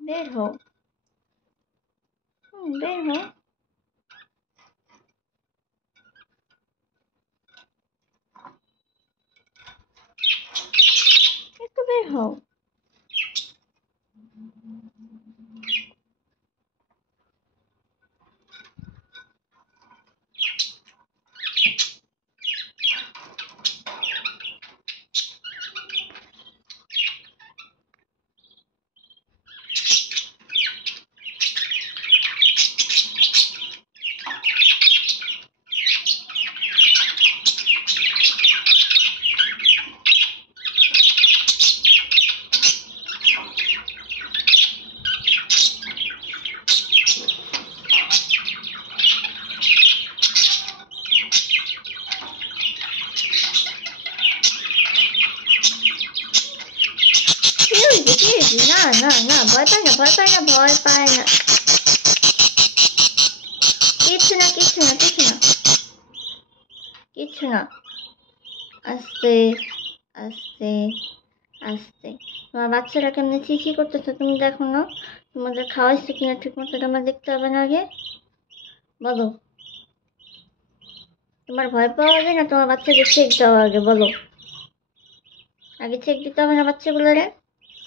বের হও, বের হও। একটু বের হও। না না না, ভয় পায় না, ভয় পায় না, ভয় পায় না, কিচ্ছু না, কিচ্ছু না, কিচ্ছু না, কিচ্ছু না। আস্তে আস্তে আস্তে। তোমার বাচ্চারা কেমনি চিচি করতেছে তুমি দেখো না? তোমাদের খাওয়াইছে কিনা ঠিক মতো আমার দেখতে হবে না আগে? বলো, তোমার ভয় পাওয়া যায় না? তোমার বাচ্চাদের চেক দাও আগে, বলো। আগে চেক দিতে হবে না বাচ্চাগুলোরে?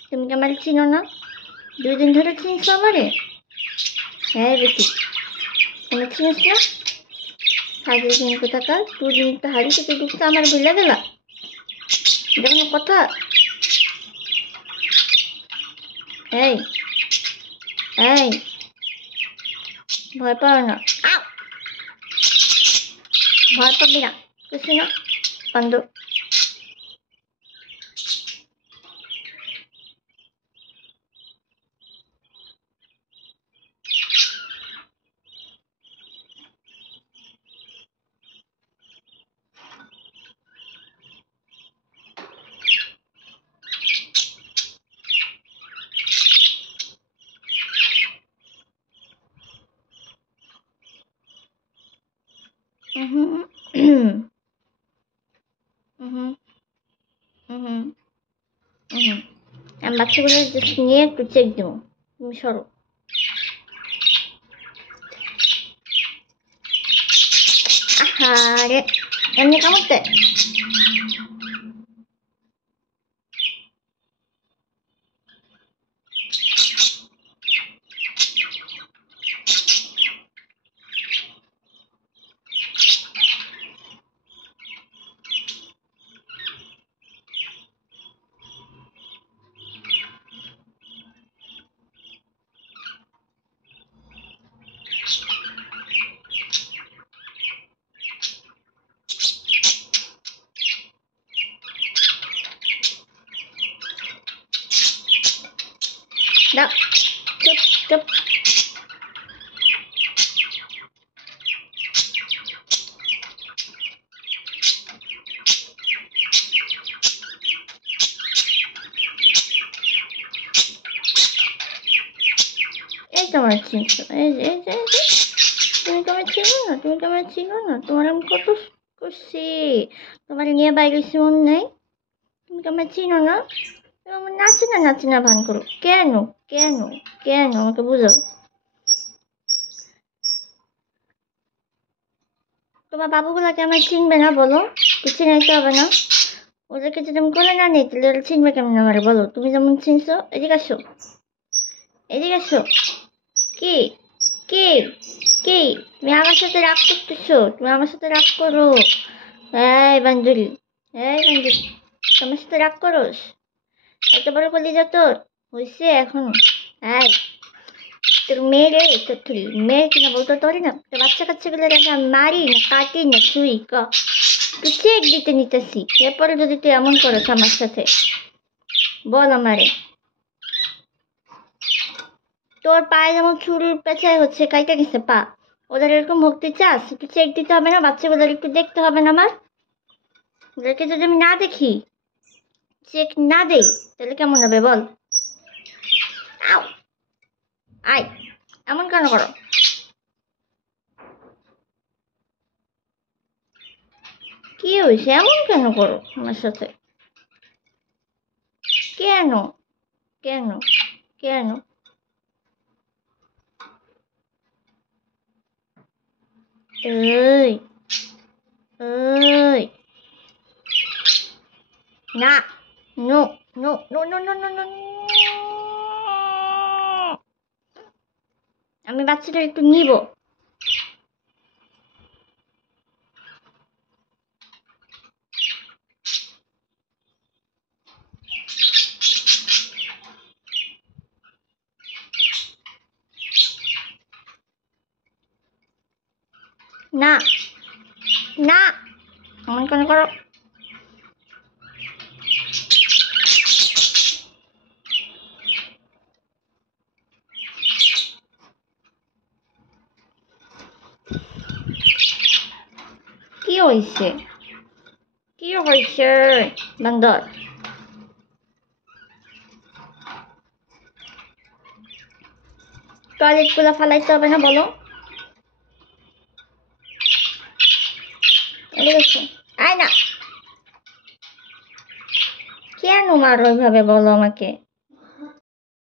তুমি কি আমার চিনো না? 2 দিন ধরে চিনছো আমারে? হ্যাঁ বেটি, তুমি চিনিস না? হাজির দিন কোথাকার, 2 দিন তো হাড়ি থেকে ঢুকতে আমার ভুলে গেলা? দেখো কথা। এই এই, ভয় পাও না, ভয় পাবি না, কিছু না, বন্ধ। আমি বাচ্চাগুলো জাস্ট নিয়ে একটু চেক দেবো, তুমি সরো। আহারে, এমনি কামড়তে? দাও, চুপ চুপ। এই তোমার চিনছো, এই যে এই যে এই যে, তুমি তোমার চিনো না, তুমি তোমার চিনো না? তোমার আমি কত করছি, তোমার নিয়ে বাইরে গেছি মনে নেই? তুমি তোমার চিনো না? তুমি আমার নাচে না, নাচে না ভান করো কেন? কেন কেন আমাকে বুঝাও। তোমার বাবুগুলাকে আমার চিনবে না বলো? কিছু চিনাইতে হবে না? ওদেরকে যদি আমি কোলে না নিই তাহলে ওরা চিনবে কেমন আমার বলো? তুমি যেমন চিনছো, এদিকে আসো, এদিকে আসো। কি কি কি, তুমি আমার সাথে রাগ করতেছো? তুমি আমার সাথে রাগ করো? এই বান্ধবী, এই বান্ধবী, তোমার সাথে রাগ করোস? এত বড় কলিজা তোর হয়েছে এখনো? এই তোর মেয়ে রে, তোর মেয়ে কিনা বলতে পারি না? তোর বাচ্চা কাচ্চাগুলো রেখে আমি মারি না কাটি না ছুঁই ক? তুই চেক দিতে নিতেছি, এরপরে যদি তুই এমন করিস আমার সাথে, বল আমারে। তোর পায়ে যেমন চুল পেঁচায় হচ্ছে, কাইটা গেছে পা, ওদের এরকম ভক্তি চাস? একটু চেক দিতে হবে না? বাচ্চাগুলোর একটু দেখতে হবে না আমার? ওদেরকে যদি আমি না দেখি, চেক না দেই, তাহলে কেমন হবে বল? আও, আয়, এমন কেন করো? কি হয়েছে, এমন কেন করো আমার সাথে? কেন কেন কেন? এই এই, না, no no no no no no no, আমি বাচ্চাটা একটু নিব। না না, এমন কেন করো? কি হয়েছে, কি হয়েছে বান্দর? টয়লেট গুলা ফালাইতে হবে না বলো? এদিকে এসো। আয় না, কেন মারো ওইভাবে বলো আমাকে?